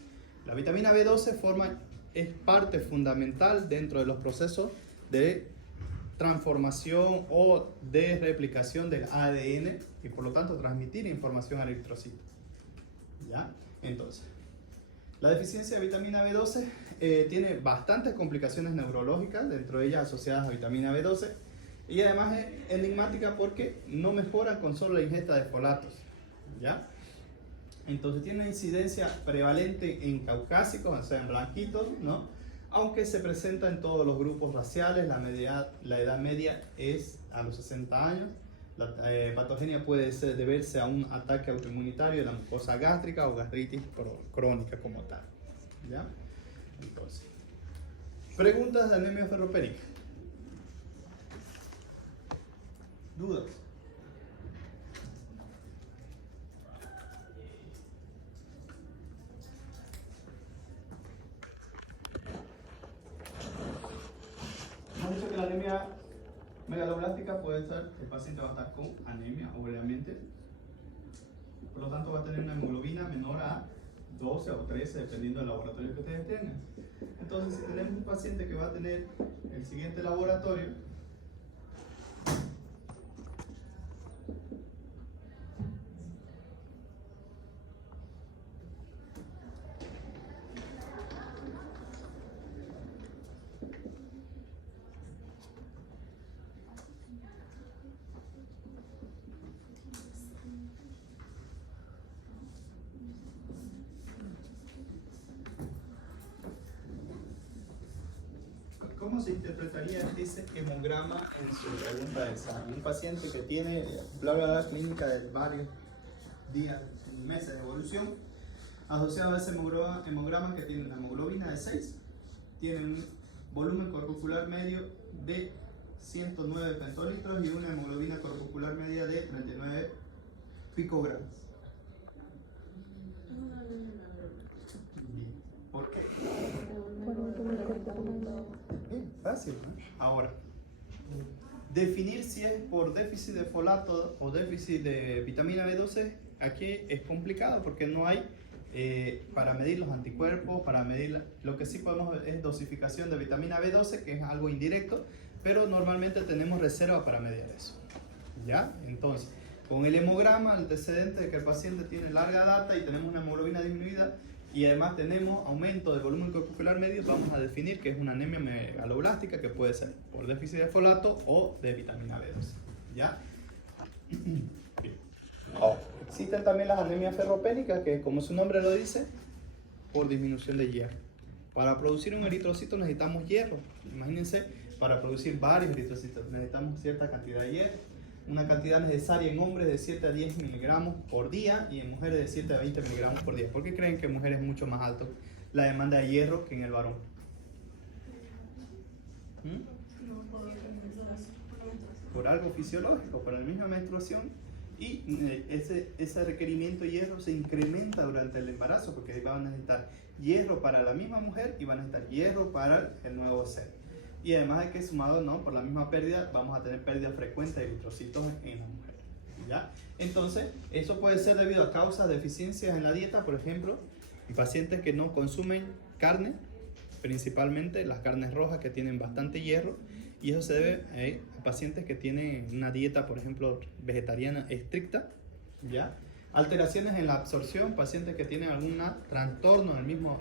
la vitamina B12 es parte fundamental dentro de los procesos de transformación o de replicación del ADN, y por lo tanto transmitir información al eritrocito. ¿Ya? Entonces, La deficiencia de vitamina B12 tiene bastantes complicaciones neurológicas, dentro de ellas asociadas a vitamina B12, y además es enigmática porque no mejora con solo la ingesta de folatos, ¿ya? Entonces tiene una incidencia prevalente en caucásicos, o sea, en blanquitos, ¿no? Aunque se presenta en todos los grupos raciales, la edad media es a los 60 años. La patogenia puede deberse a un ataque autoinmunitario de la mucosa gástrica o gastritis crónica como tal, ¿ya? Entonces, preguntas de anemia ferropénica. ¿Dudas? Hemos dicho que la anemia megaloblástica puede ser, el paciente va a estar con anemia, obviamente. Por lo tanto, va a tener una hemoglobina menor a 12 o 13, dependiendo del laboratorio que ustedes tengan. Entonces, si tenemos un paciente que va a tener el siguiente laboratorio, ¿cómo se interpretaría ese hemograma en su pregunta de examen? Un paciente que tiene bla bla bla clínica de varios días, meses de evolución, asociado a ese hemograma que tiene una hemoglobina de 6, tiene un volumen corpuscular medio de 109 pentolitros y una hemoglobina corpuscular media de 39 picogramos. ¿Por qué? Bien, fácil, ¿no? Ahora, definir si es por déficit de folato o déficit de vitamina B12, aquí es complicado porque no hay para medir los anticuerpos, para medir lo que sí podemos es dosificación de vitamina B12, que es algo indirecto, pero normalmente tenemos reserva para medir eso, ¿ya? Entonces, con el hemograma, el antecedente de que el paciente tiene larga data y tenemos una hemoglobina disminuida, y además tenemos aumento del volumen corpuscular medio, vamos a definir que es una anemia megaloblástica que puede ser por déficit de folato o de vitamina B12, ¿ya? Bien. Existen también las anemias ferropénicas, que como su nombre lo dice, por disminución de hierro. Para producir un eritrocito necesitamos hierro. Imagínense, para producir varios eritrocitos necesitamos cierta cantidad de hierro. Una cantidad necesaria en hombres de 7 a 10 miligramos por día y en mujeres de 7 a 20 miligramos por día. ¿Por qué creen que en mujeres es mucho más alto la demanda de hierro que en el varón? Por algo fisiológico, por la misma menstruación, y ese requerimiento de hierro se incrementa durante el embarazo porque van a necesitar hierro para la misma mujer y van a necesitar hierro para el nuevo ser. Y además de que sumado, ¿no?, por la misma pérdida, vamos a tener pérdida frecuente de eritrocitos en la mujer, ¿ya? Entonces, eso puede ser debido a causas de deficiencias en la dieta, por ejemplo, en pacientes que no consumen carne, principalmente las carnes rojas que tienen bastante hierro, y eso se debe a pacientes que tienen una dieta, por ejemplo, vegetariana estricta, ¿ya? Alteraciones en la absorción, pacientes que tienen algún trastorno en el mismo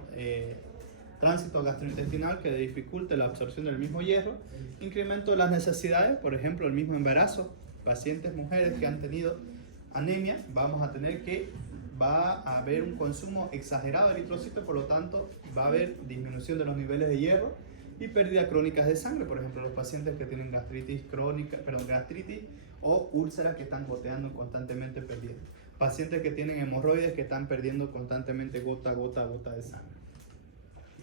tránsito gastrointestinal que dificulte la absorción del mismo hierro, incremento de las necesidades, por ejemplo, el mismo embarazo, pacientes mujeres que han tenido anemia, vamos a tener que va a haber un consumo exagerado de eritrocitos, por lo tanto va a haber disminución de los niveles de hierro y pérdida crónicas de sangre, por ejemplo, los pacientes que tienen gastritis crónica, gastritis o úlceras que están goteando constantemente perdiendo, pacientes que tienen hemorroides que están perdiendo constantemente gota a gota de sangre.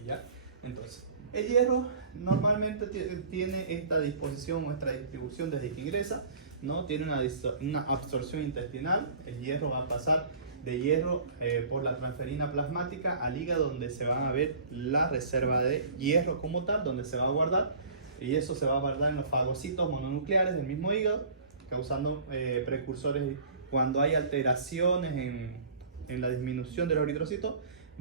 ¿Ya? Entonces, el hierro normalmente tiene esta disposición o esta distribución desde que ingresa, ¿no? Tiene una absorción intestinal. El hierro va a pasar de hierro por la transferina plasmática al hígado, donde se va a ver la reserva de hierro como tal, donde se va a guardar, y eso se va a guardar en los fagocitos mononucleares del mismo hígado, causando precursores. Cuando hay alteraciones en la disminución de los eritrocitos,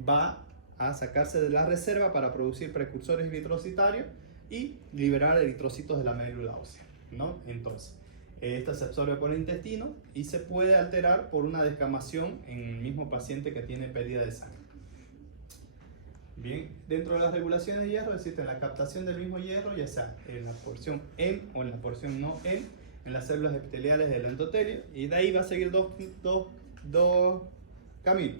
va a sacarse de la reserva para producir precursores eritrocitarios y liberar eritrocitos de la médula ósea, ¿no? Entonces, esta se absorbe por el intestino y se puede alterar por una descamación en el mismo paciente que tiene pérdida de sangre. Bien, dentro de las regulaciones de hierro existe la captación del mismo hierro, ya sea en la porción M o en la porción no M, en las células epiteliales del endotelio, y de ahí va a seguir dos caminos,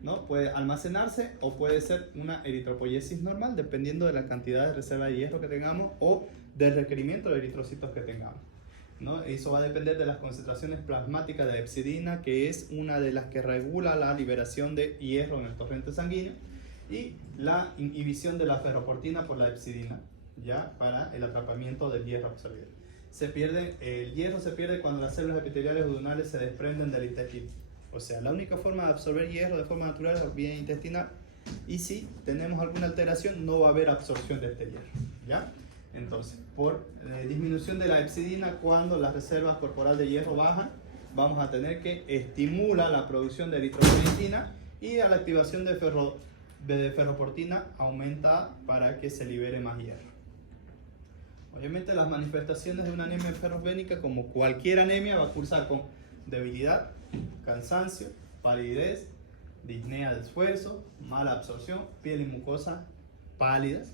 ¿no? Puede almacenarse o puede ser una eritropoiesis normal, dependiendo de la cantidad de reserva de hierro que tengamos o del requerimiento de eritrocitos que tengamos, ¿no? Eso va a depender de las concentraciones plasmáticas de epsidina, que es una de las que regula la liberación de hierro en el torrente sanguíneo, y la inhibición de la ferroportina por la epsidina, ya para el atrapamiento del hierro absorbido. El hierro se pierde cuando las células epiteliales duodenales se desprenden del intestino. O sea, la única forma de absorber hierro de forma natural es vía intestinal, y si tenemos alguna alteración no va a haber absorción de este hierro, ¿ya? Entonces, por disminución de la epsidina, cuando las reservas corporales de hierro bajan, vamos a tener que estimular la producción de eritropoietina, y a la activación de ferroportina aumenta para que se libere más hierro. Obviamente las manifestaciones de una anemia ferrovénica, como cualquier anemia, va a cursar con debilidad, cansancio, palidez, disnea de esfuerzo, mala absorción, piel y mucosa pálidas.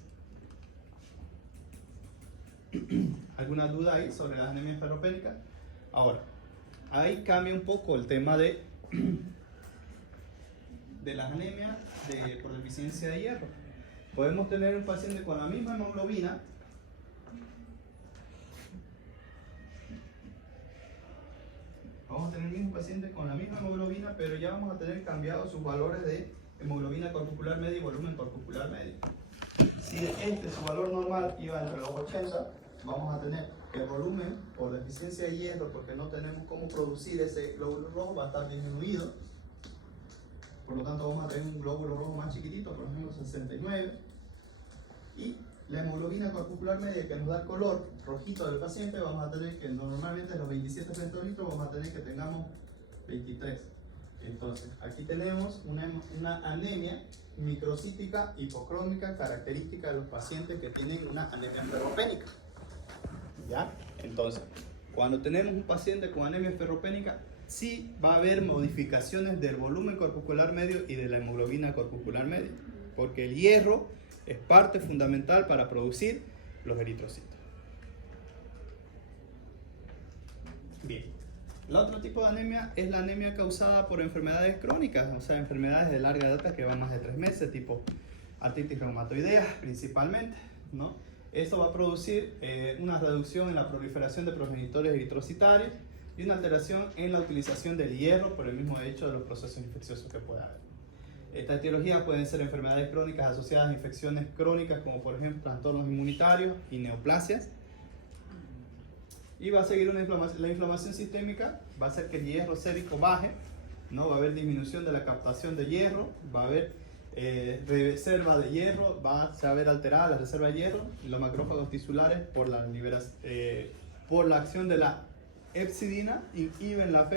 ¿Alguna duda ahí sobre las anemias ferropénicas? Ahora, ahí cambia un poco el tema de las anemias por deficiencia de hierro. Podemos tener un paciente con la misma hemoglobina, pero ya vamos a tener cambiado sus valores de hemoglobina corpuscular media y volumen corpuscular medio. Si su valor normal iba entre los 80, vamos a tener que el volumen por deficiencia de hierro, porque no tenemos cómo producir ese glóbulo rojo, va a estar disminuido. Por lo tanto, vamos a tener un glóbulo rojo más chiquitito, por ejemplo 69. Y la hemoglobina corpuscular media, que nos da el color rojito del paciente, vamos a tener que normalmente los 27 centilitros vamos a tener que tengamos 23. Entonces, aquí tenemos una anemia microcítica hipocrómica característica de los pacientes que tienen una anemia ferropénica. ¿Ya? Entonces, cuando tenemos un paciente con anemia ferropénica, sí va a haber modificaciones del volumen corpuscular medio y de la hemoglobina corpuscular media, porque el hierro es parte fundamental para producir los eritrocitos. Bien, el otro tipo de anemia es la anemia causada por enfermedades crónicas, o sea, enfermedades de larga data que van más de 3 meses, tipo artritis reumatoidea principalmente, ¿no? Esto va a producir una reducción en la proliferación de progenitores eritrocitarios y una alteración en la utilización del hierro por el mismo hecho de los procesos infecciosos que puede haber. Estas etiologías pueden ser enfermedades crónicas asociadas a infecciones crónicas, como por ejemplo trastornos inmunitarios y neoplasias. Y va a seguir la inflamación sistémica, va a hacer que el hierro sérico baje, ¿no? Va a haber disminución de la captación de hierro, va a haber reserva de hierro, se va a ver alterada la reserva de hierro, y los macrófagos tisulares por la acción de la epsidina inhiben la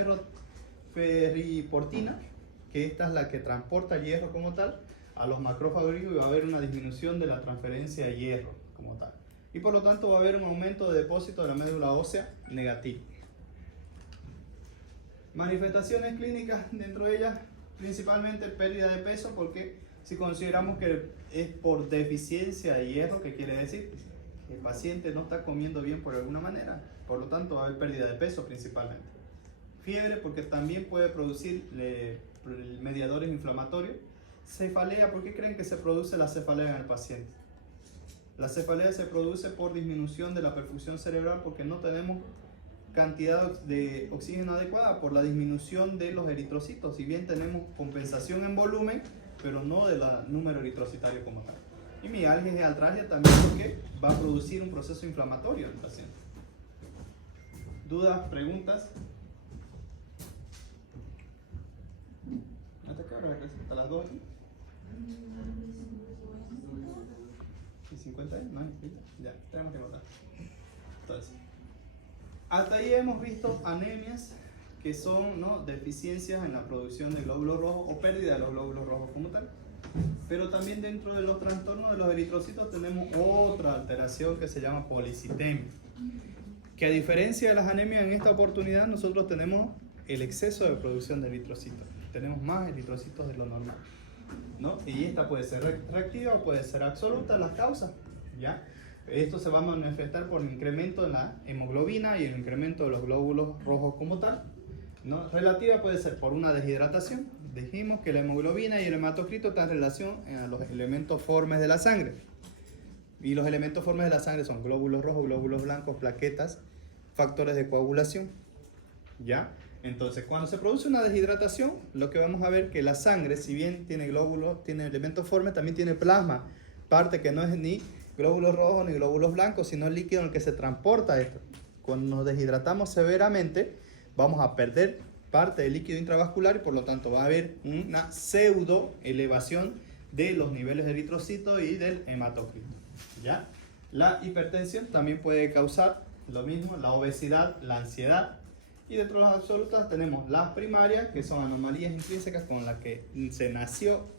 ferroportina, que esta es la que transporta el hierro como tal a los macrófagos, y va a haber una disminución de la transferencia de hierro como tal. Y por lo tanto va a haber un aumento de depósito de la médula ósea negativo. Manifestaciones clínicas, dentro de ellas principalmente pérdida de peso, porque si consideramos que es por deficiencia de hierro, ¿qué quiere decir? Que el paciente no está comiendo bien por alguna manera, por lo tanto va a haber pérdida de peso principalmente. Fiebre, porque también puede producir mediadores inflamatorios. Cefalea, ¿por qué creen que se produce la cefalea en el paciente? La cefalea se produce por disminución de la perfusión cerebral, porque no tenemos cantidad de oxígeno adecuada por la disminución de los eritrocitos. Si bien tenemos compensación en volumen, pero no del número eritrocitario como tal. Y mialgia y artralgia también, porque va a producir un proceso inflamatorio en el paciente. ¿Dudas? ¿Preguntas? ¿Hasta qué hora? ¿Hasta las 2? ¿Y 50? ¿No? Ya, tenemos que votar. Entonces, hasta ahí hemos visto anemias que son, ¿no?, deficiencias en la producción de glóbulos rojos o pérdida de los glóbulos rojos como tal. Pero también dentro de los trastornos de los eritrocitos tenemos otra alteración que se llama policitemia, que a diferencia de las anemias, en esta oportunidad nosotros tenemos el exceso de producción de eritrocitos, tenemos más eritrocitos de lo normal. ¿no? Y esta puede ser reactiva o puede ser absoluta, las causas, ¿ya? Esto se va a manifestar por un incremento en la hemoglobina y el incremento de los glóbulos rojos como tal, ¿no? Relativa puede ser por una deshidratación. Dijimos que la hemoglobina y el hematocrito están en relación a los elementos formes de la sangre. Y los elementos formes de la sangre son glóbulos rojos, glóbulos blancos, plaquetas, factores de coagulación, ¿ya? Entonces, cuando se produce una deshidratación, lo que vamos a ver que la sangre, si bien tiene glóbulos, tiene elementos formes, también tiene plasma, parte que no es ni glóbulos rojos ni glóbulos blancos, sino el líquido en el que se transporta esto. Cuando nos deshidratamos severamente, vamos a perder parte del líquido intravascular y por lo tanto va a haber una pseudo elevación de los niveles de eritrocitos y del hematocrito, ¿ya? La hipertensión también puede causar lo mismo, la obesidad, la ansiedad. Y dentro de las absolutas tenemos las primarias, que son anomalías intrínsecas con las que se nació,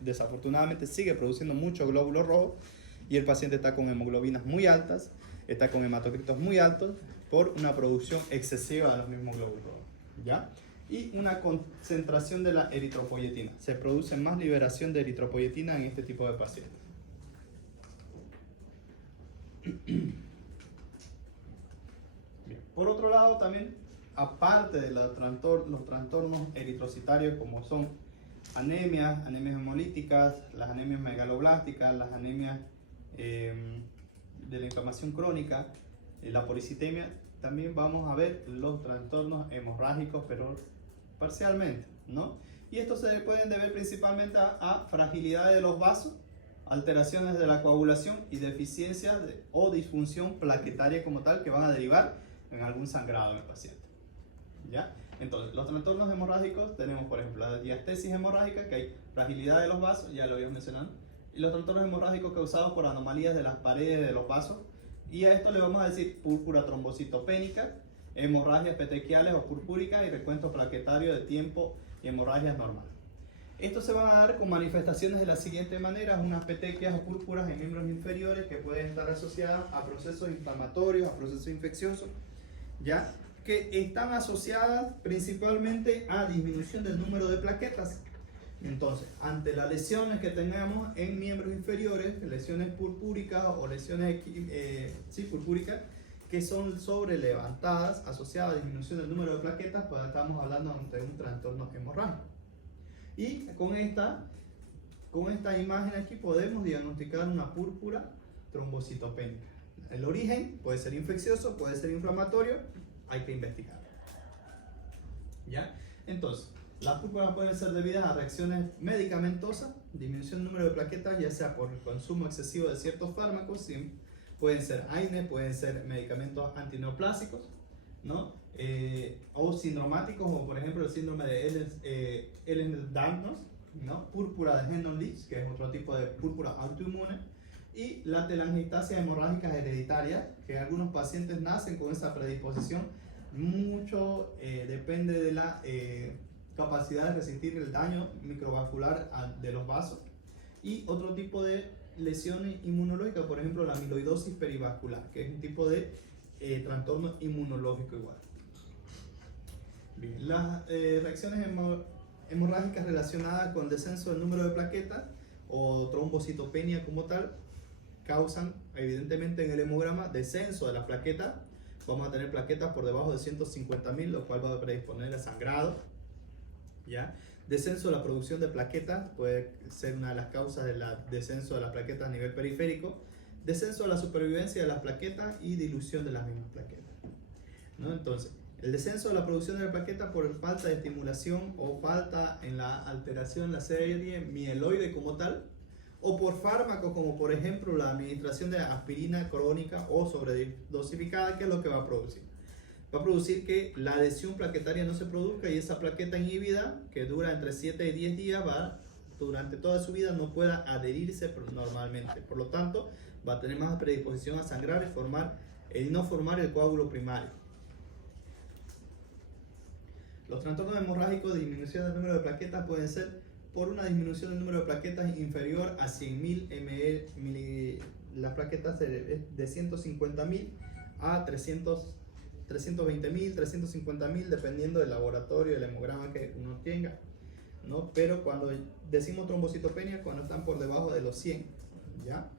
desafortunadamente sigue produciendo mucho glóbulo rojo y el paciente está con hemoglobinas muy altas, está con hematocritos muy altos por una producción excesiva de los mismos glóbulos rojos, ¿ya? Y una concentración de la eritropoyetina. Se produce más liberación de eritropoyetina en este tipo de pacientes. Bien. Por otro lado también, aparte de los trastornos eritrocitarios como son anemias hemolíticas, las anemias megaloblásticas, las anemias de la inflamación crónica, la policitemia, también vamos a ver los trastornos hemorrágicos, pero parcialmente, ¿no? Y estos se pueden deber principalmente a fragilidad de los vasos, alteraciones de la coagulación y deficiencias o disfunción plaquetaria como tal que van a derivar en algún sangrado en el paciente, ¿ya? Entonces, los trastornos hemorrágicos tenemos, por ejemplo, la diastesis hemorrágica, que hay fragilidad de los vasos, ya lo habíamos mencionado, y los trastornos hemorrágicos causados por anomalías de las paredes de los vasos, y a esto le vamos a decir púrpura trombocitopénica, hemorragias petequiales o purpúricas y recuento plaquetario de tiempo y hemorragias normales. Estos se van a dar con manifestaciones de la siguiente manera: unas petequias o púrpuras en miembros inferiores que pueden estar asociadas a procesos inflamatorios, a procesos infecciosos, ¿ya? Que están asociadas principalmente a disminución del número de plaquetas. Entonces, ante las lesiones que tengamos en miembros inferiores, lesiones purpúricas o lesiones purpúricas que son sobrelevantadas, asociadas a disminución del número de plaquetas, pues estamos hablando de un trastorno hemorrágico. Y con esta imagen aquí podemos diagnosticar una púrpura trombocitopénica. El origen puede ser infeccioso, puede ser inflamatorio, hay que investigar, ¿ya? Entonces, las púrpuras pueden ser debidas a reacciones medicamentosas, disminución del número de plaquetas, ya sea por el consumo excesivo de ciertos fármacos, ¿sí? Pueden ser AINE, pueden ser medicamentos antineoplásicos, ¿no? O sindromáticos, como por ejemplo el síndrome de Ehlers-Danlos, ¿no? Púrpura de Hennon-Leach, que es otro tipo de púrpura autoinmune, y la telangiectasia hemorrágica hereditaria, que algunos pacientes nacen con esa predisposición. Mucho depende de la capacidad de resistir el daño microvascular de los vasos, y otro tipo de lesiones inmunológicas, por ejemplo la amiloidosis perivascular, que es un tipo de trastorno inmunológico igual. Bien, las reacciones hemorrágicas relacionadas con descenso del número de plaquetas o trombocitopenia como tal causan evidentemente en el hemograma descenso de las plaquetas. Vamos a tener plaquetas por debajo de 150.000, lo cual va a predisponer a sangrado, ¿ya? Descenso de la producción de plaquetas puede ser una de las causas del descenso de las plaquetas a nivel periférico. Descenso de la supervivencia de las plaquetas y dilución de las mismas plaquetas, ¿no? Entonces, el descenso de la producción de la plaqueta por falta de estimulación o falta en la alteración en la serie mieloide como tal, o por fármacos como por ejemplo la administración de aspirina crónica o sobredosificada, que es lo que va a producir. Va a producir que la adhesión plaquetaria no se produzca y esa plaqueta inhibida, que dura entre 7 y 10 días, durante toda su vida no pueda adherirse normalmente. Por lo tanto, va a tener más predisposición a sangrar y no formar el coágulo primario. Los trastornos hemorrágicos de disminución del número de plaquetas pueden ser por una disminución del número de plaquetas inferior a 100.000 ml. Las plaquetas de 150.000 a 320.000, 350.000, dependiendo del laboratorio, del hemograma que uno tenga, ¿no? Pero cuando decimos trombocitopenia, cuando están por debajo de los 100, ¿ya?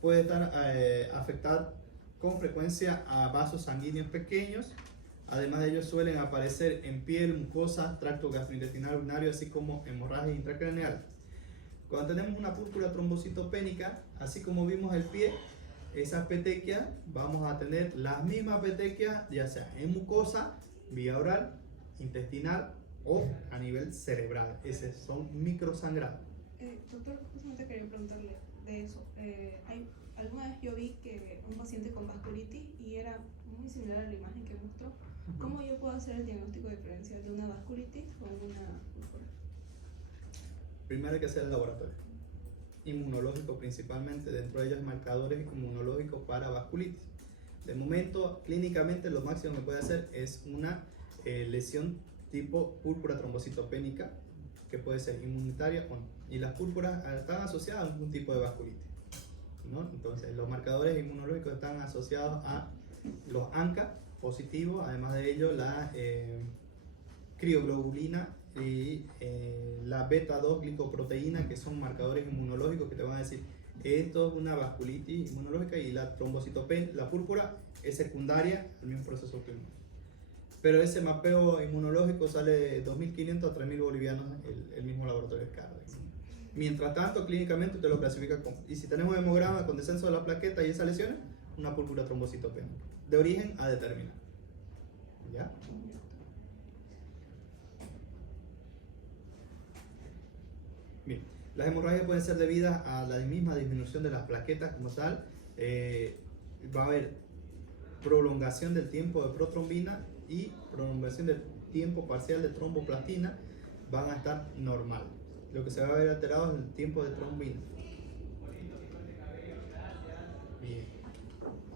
Puede estar afectar con frecuencia a vasos sanguíneos pequeños. Además de ellos suelen aparecer en piel, mucosa, tracto gastrointestinal urinario, así como hemorragias intracraneales. Cuando tenemos una púrpura trombocitopénica, así como vimos el pie, esas petequias vamos a tener las mismas petequias, ya sea en mucosa, vía oral, intestinal o a nivel cerebral. Esos son microsangrados. Doctor, justamente quería preguntarle de eso. Alguna vez yo vi que un paciente con vasculitis y era muy similar a la imagen que mostró. ¿Cómo yo puedo hacer el diagnóstico diferencial de una vasculitis con una púrpura? Primero hay que hacer el laboratorio inmunológico, principalmente dentro de ellos marcadores inmunológicos para vasculitis. De momento, clínicamente lo máximo que puede hacer es una lesión tipo púrpura trombocitopénica, que puede ser inmunitaria o no. Y las púrpuras están asociadas a algún tipo de vasculitis, ¿no? Entonces, los marcadores inmunológicos están asociados a los ANCA positivos, además de ello la crioglobulina y la beta-2 glicoproteína, que son marcadores inmunológicos que te van a decir esto es una vasculitis inmunológica, y la trombocitopenia, la púrpura, es secundaria al mismo proceso clínico. Pero ese mapeo inmunológico sale de 2.500 a 3.000 bolivianos el mismo laboratorio de Cardiac. Mientras tanto, clínicamente te lo clasifica como, y si tenemos hemograma con descenso de la plaqueta y esas lesiones, una púrpura trombocitopénica, de origen a determinar. ¿Ya? Bien, las hemorragias pueden ser debidas a la misma disminución de las plaquetas como tal. Va a haber prolongación del tiempo de protrombina y prolongación del tiempo parcial de tromboplastina, van a estar normal. Lo que se va a ver alterado es el tiempo de trombina. Bien.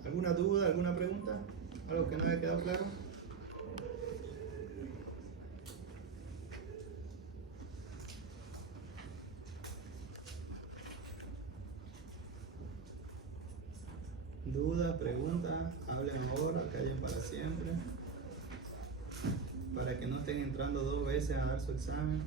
¿Alguna duda, alguna pregunta? ¿Algo que no haya quedado claro? Duda, pregunta, hablen ahora, callen para siempre, para que no estén entrando 2 veces a dar su examen.